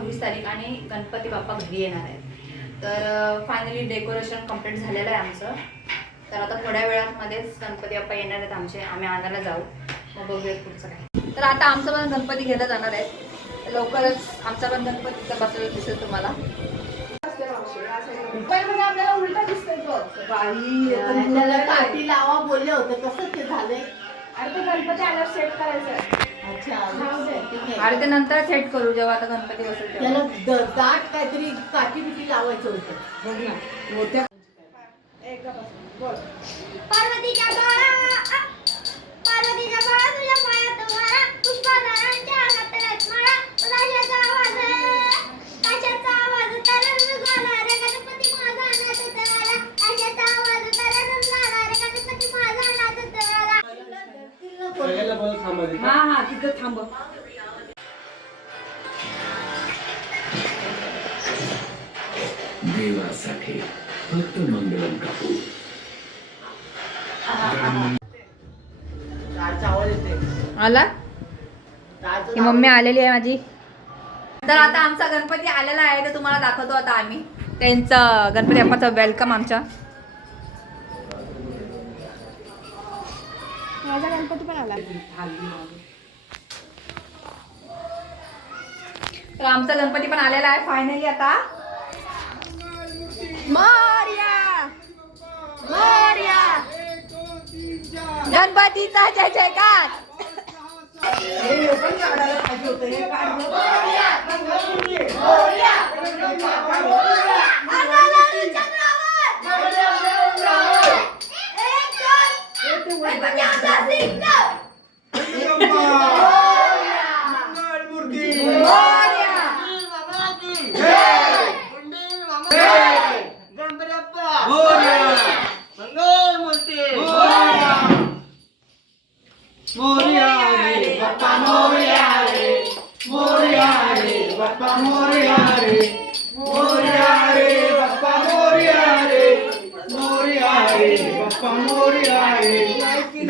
26 तारीख आणि गणपती बाप्पा घरी येणार आहेत. तर फायनली डेकोरेशन कंप्लीट झालेलं आहे आमचं. तर आता थोड्या वेळामध्येच गणपती बाप्पा येणार आहेत आमचे. आम्ही आणायला जाऊ, मग बघूयात पुढचं काय. तर आता आमचं पण गणपती घ्यायला जाणार आहे. लवकरच आमचा पण गणपतीचा बसलेला दिसेल तुम्हाला. आपल्याला उलटा दिसतोय काठी लावा बोलले होते, कसं ते झालंय? अरे तो गणपती आल्यावर सेट करायचं आहे. अच्छा, अरे ते नंतर सेट करू जेव्हा आता गणपती बसेल त्याला तेव्हा. दाट काहीतरी काठी बिठी लावायचं होतं. बघ ना, मोठ्या पार्वतीच्या बाळा तुझ्या पायात माळा, पुष्पहारांच्या हातात रत्नमाळा, ताशाचा आवाज तरंग झाला रे गणपती माझा नाच तळाला, ताशाचा आवाज तरंग झाला रे गणपती माझा नाच तळाला. हा तिथं थांब. देवासाठी फक्त मंगलम कापूर. आला ही मम्मी आलेली आहे माझी. तर आता आमचा गणपती आलेला आहे, तर तुम्हाला दाखवतो आता आम्ही त्यांचं गणपती बाप्पाचं वेलकम. आमच्या माझा गणपती पण आला. तर आमचा गणपती पण आलेला आहे फायनली. आता मोरया मोरया गणपतीचा जय जयकार.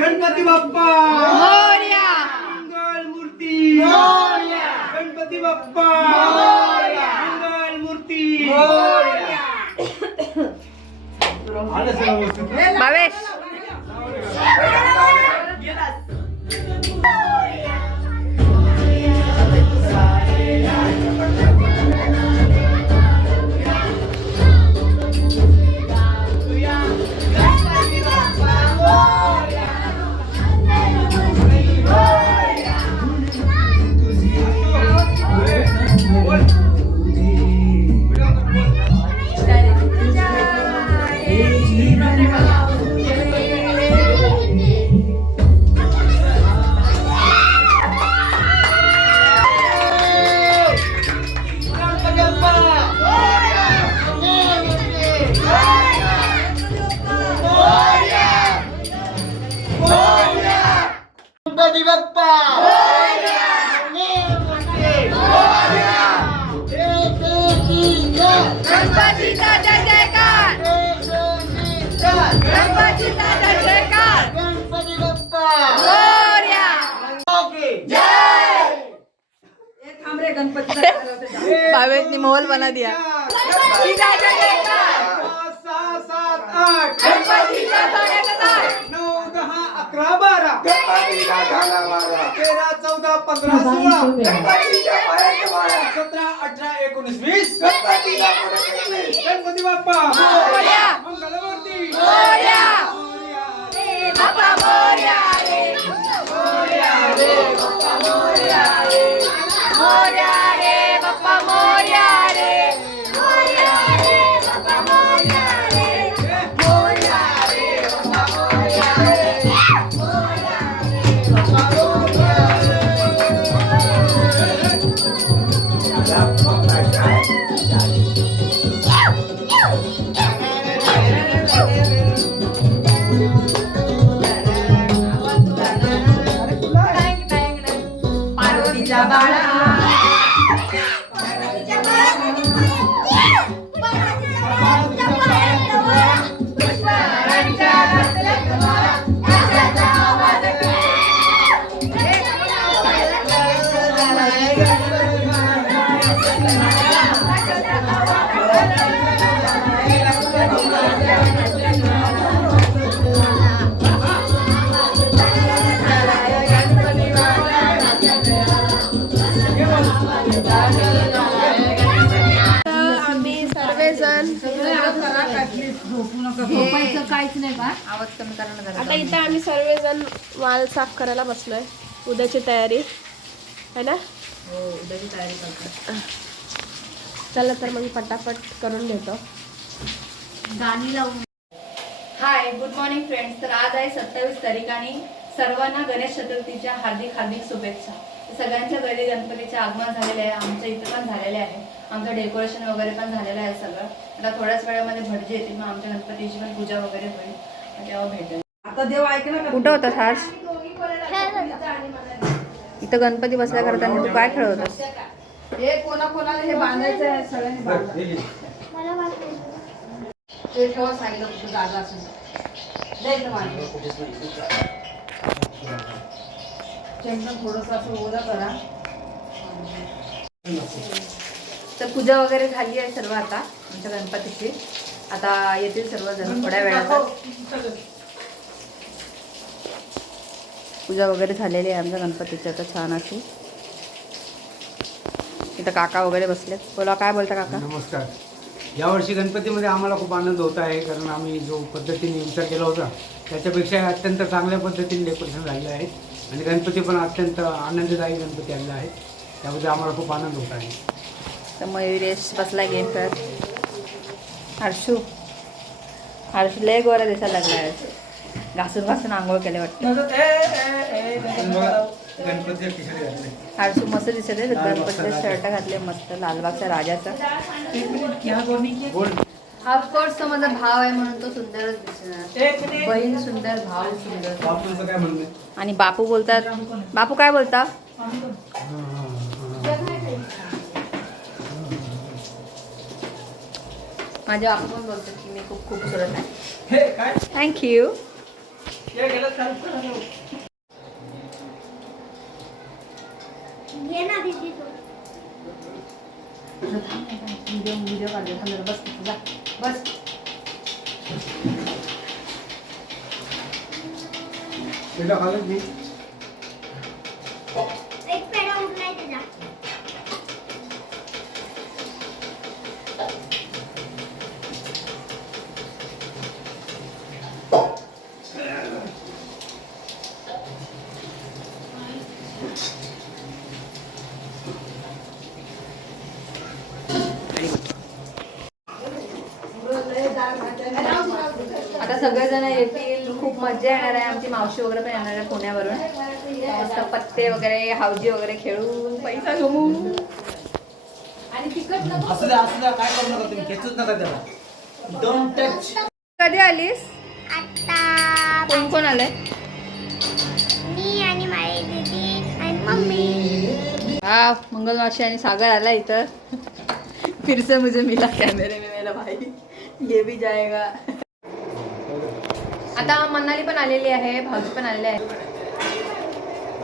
गणपती बाप्पा मोरया मंगल मूर्ती मोरया. गणपती बाप्पा मोरया. मंगल मूर्ती मोरया. आलं सगळं व्यवस्थित. भावेश गणपती बाप्पा गणपतीचा जय जयकार. गणपतीचा जय जयकार. गणपती बाप्पा मोरया जय. थांब रे, गणपती भावेशनी मोहल बना दिया. गणपतीचा जय जयकार. 5, 6, 7, 8 गणपतीचा सोन्याचा ताट. 9, 10, 11, 12 गणपतीला घाला मारा. 13, 14, 15, 16 गणपतीच्या पायात मारा. 17, 18, 19, 20 गणपतीला पुढे नेते. गणपती बाप्पा मोरया. मंगलमूर्ती मोरया. मोरया. बाप्पा मोरया रे. मोरया रे बाप्पा मोरया रे. मोरया रे बाप्पा मोरया रे. मोरया रे बाप्पा मोरया रे. मोरया रे बाप्पा मोरया रे. झोपायचं काहीच नाही का? आवाज कमी करणं जरा. आता इथं आम्ही सर्वजण माल साफ करायला बसलोय. उद्याची तयारी है ना. हो उद्याची तयारी करतो. चला तर मग पटापट करून घेतो. गाणी लावून. Hi good morning friends. तर आज आहे 27 तारीख आणि सर्वांना गणेश चतुर्थीच्या हार्दिक हार्दिक शुभेच्छा. सगळ्यांच्या घरी गणपतीचे आगमन झालेले आहे. आमच्या इथे पण झालेले आहे. आमचं डेकोरेशन वगैरे पण झालेलं आहे सगळं. आता थोड्याच वेळामध्ये भटजी येतील, मग आमच्या गणपतीची पण पूजा वगैरे होईल, तेव्हा भेटेल. कुठं होता हर्ष? इथं गणपती बसल्या करताना तू काय खेळत होतास? हे कोणाकोणाला हे बांधायचं आहे सगळ्यांनी बांधा. मला वाटतं ते ठेवा सांगितलं कुठं जागा असेल द्यायचं माझं. चंदन थोडंसं असं ओलं करा. तर पूजा वगैरे झाली आहे सर्व आता आमच्या गणपतीची. आता येतील सर्वजण थोड्या वेळात. पूजा वगैरे झालेली आहे आमच्या गणपतीची आता छान अशी. इथं काका वगैरे बसलेत. बोला काय बोलता काका? नमस्कार. यावर्षी गणपतीमध्ये आम्हाला खूप आनंद होत आहे, कारण आम्ही जो पद्धतीने विचार केला होता त्याच्यापेक्षा अत्यंत चांगल्या पद्धतीने डेकोरेशन झालेलं आहे आणि गणपती पण अत्यंत आनंददायी गणपती आलेला आहे. त्याबद्दल आम्हाला खूप आनंद होत आहे. तर मयुरेश बसला गेम खेळत. हर्षू लय गोरा दिसायला लागला आहे. घासून घासून आंघोळ केले वाटतं. गणपती टी-शर्ट घातले. हर्षू मस्त दिसत आहे. गणपतीचा शर्ट घातले मस्त लालबागच्या राजाचा. ऑफकोर्स तो माझा भाव आहे म्हणून तो सुंदरच दिसणार. बहीण सुंदर, भाव सुंदर. बापूंचं काय म्हणणं आहे? आणि बापू बोलतात. बापू काय बोलता? माझे बापू पण बोलतात की मी खूप खूबसूरत आहे. हे काय थँक्यू. हे गेलं चालू करा. घे ना दीदी तू. व्हिडिओ काढले. बस जा बस. पेढा खाल्ला मी. एक पेढा उरलाय त्याचा. आता सगळेजण येतील. खूप मजा येणार आहे. आमची मावशी वगैरे पण येणार आहे पुण्यावरून. मस्त पत्ते वगैरे हावजी वगैरे खेळून पैसा जमवून. आणि तिकट नको. असू द्या काय करू नका तुम्ही, खेचूच नका त्याला. Don't touch. कधी आलीस? आता कोण कोण आलंय? मी आणि माझी दीदी आणि मम्मी. हा मंगल मावशी आणि सागर आला इथं. फिर से मुझे मिला कॅमेरे में मेरा भाई. ये भी जाएगा. आता मनाली पण आलेली आहे, भाऊजी पण आलेले आहे.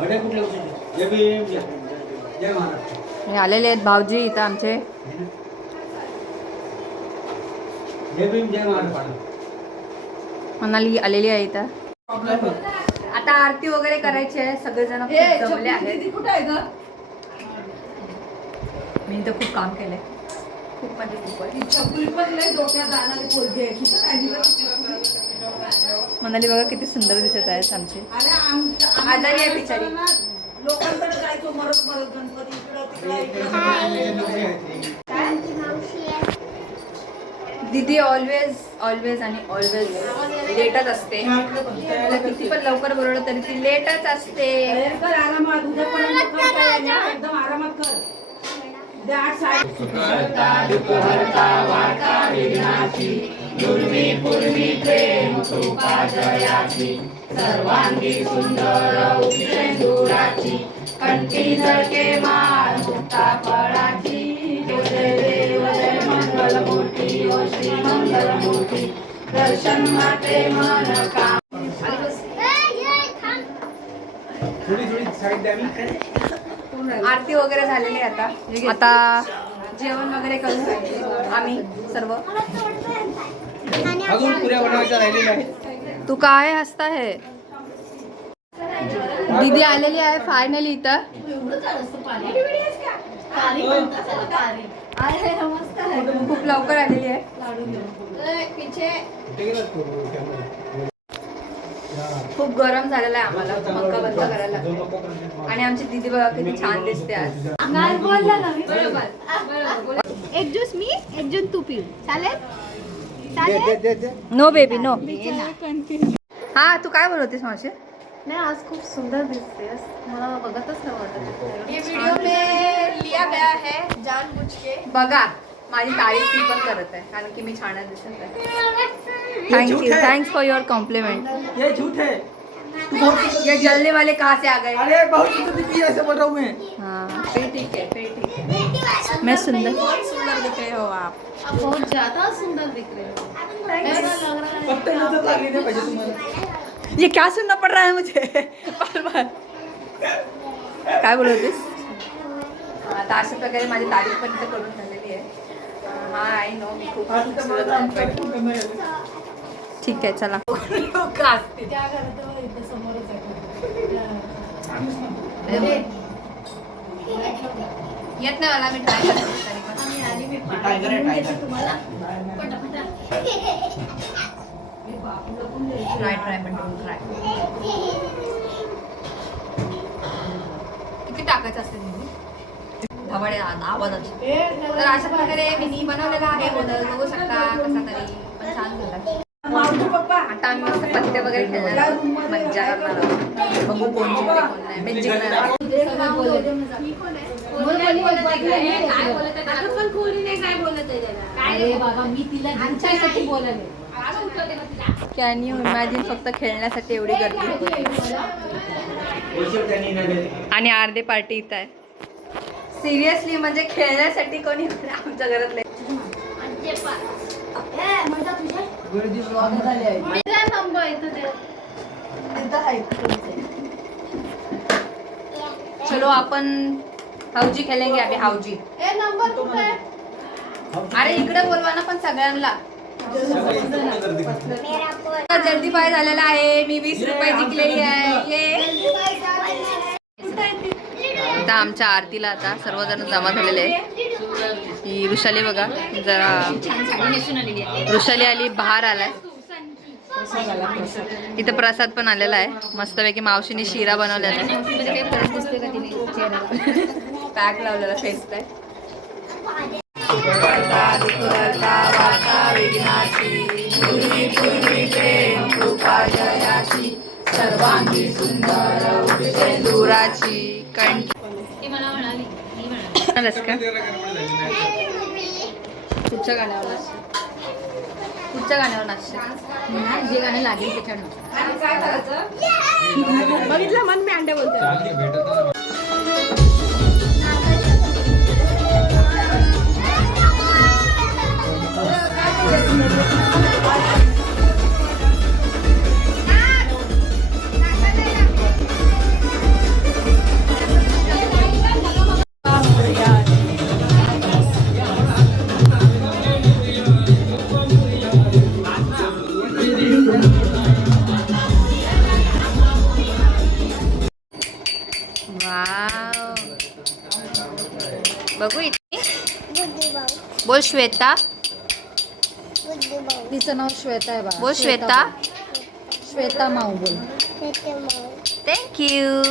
घड्या कुठल्या उचलल्या? जय भीम, जय महाराष्ट्र. हे आलेले आहेत भाऊजी इथं आमचे. जय भीम, जय महाराष्ट्र. मनाली आलेली आहे इथं. आता आरती वगैरे करायची आहे. सगळेजण खूप जमले आहेत. कुठं आहे ग? मी इथं खूप काम केलंय. खूप म्हणजे खूप आहे. छकुली पण लय डोक्यात जाणारी पोरगी आहे. कुठं काय दिलं? मनाली बघा किती सुंदर दिसत आहेत आमची. अरे आमच्या आजारी आहे बिचारी. लोकांकडे जायचो मरत गणपती इकडं तिकडं इकडं. आमची मावशी आहे. दीदी ऑलवेज आणि ऑलवेज लेटच असते. तिला किती पण लवकर बोलवलं तरी ती लेटच असते. तयार कर आरामात. उद्या पण एकदम आरामात कर. उद्या 8:30. सर्वांगी सुंदर उपेंदुराची कंठी झळके माळ मुक्ता फळाची. जय देव जय मंगलमूर्ती ओ श्री मंगलमूर्ती. दर्शन माते मन काम. थोडी साईड द्यावी. आरती वगैरे झालेली आहे आता. आता जेवण वगैरे करू आम्ही सर्व. अजून पुऱ्या बनवायच्या राहिलेल्या आहेत. तू काय हसता है? दीदी आलेली आहे फायनली इथं. एवढं झालं असतं पाणी. पाणी म्हणतात त्याला पाणी. अरे मस्त खूप लवकर आलेली आहे. खूप गरम झालेला आहे आम्हाला, पंखा बंद करायला लागतो. आणि आमची दीदी बघा किती छान दिसते आज. एक ज्यूस मी एक ज्यूस तू पिऊ चालेल चालेल. No baby no. हा तू काय बोलतेस मावशी? नाही आज खूप सुंदर दिसतेस, मला बघतच नाही वाटत. ये वीडियो में लिया गया है जानबूझ के. बघा माझी तारीफ ती पण करत आहे कारण की मी छान दिसत आहे. Thank you, thanks for your compliment. ये झूठ है. ये जलने वाले कहाँ से आ गए? अरे बहुत सुंदर दिखती है, ऐसे बोल रहा हूँ मैं. हाँ फिर ठीक है, फिर ठीक है. मैं सुंदर. सुंदर दिख रहे हो आप बहुत ज्यादा सुंदर दिख रहे हो. पत्ते नजर लागली नाही पाहिजे तुम्हाला. ये क्या सुनना पड़ रहा है मुझे बार बार. काय बोलत होतीस? आता अशा प्रकारे माझी तारीफ पण इथे करून झालेली आहे. हा आय नो मी खूप खूपसूरत आहे. ठीक आहे चला. येत नाही मला, मी ट्राय करते. टायगर आहे टायगर. ट्राय पण डोंट ट्राय. किती टाकायचं असते धवळे आवाजाची. तर अशा प्रकारे मी बनवलेला आहे मोदक, बघू शकता कसा तरी पण छान झाला. आता आम्ही मस्त पत्ते वगैरे खेळणार आहोत, मज्जा करणार आहोत. बघू कोण जिंकते कोण नाही. मी जिंकणार. कॅन यू इमॅजिन, फक्त खेळण्यासाठी एवढी गर्दी. आणि अर्धे पार्टी इथं आहे. सिरियसली म्हणजे खेळण्यासाठी कोणी आमच्या घरातले. चलो अपन हाऊजी खेळेंगे अभी. हाऊजी. अरे इकडे बोलवा ना पण सगळ्यांना. जल्दी पाय झालेला आहे. मी 20 रुपये जिंकलेली आहे. ये आता आमच्या आरतीला आता सर्वजण जमा झालेले आहेत. ही ऋषाली बघा जरा ऋषाली आली, बाहेर आलाय. इथं प्रसाद पण आलेला आहे मस्तपैकी. मावशीने शिरा बनवलेला आहे. पॅक लावलेला फेस पॅक. सर्वांगी सुंदर दुराची कंठ. कुठच्या गाण्यावर नाचते? कुठच्या गाण्यावर नाचते? जे गाणं लागेल त्याच्यावर. बघितलं मन मी अंडे बोलते. वाव, बघू इथे. बोल श्वेता. तिचं नाव श्वेता आहे बा. बोल श्वेता. श्वेता माऊ बोल. थँक्यू.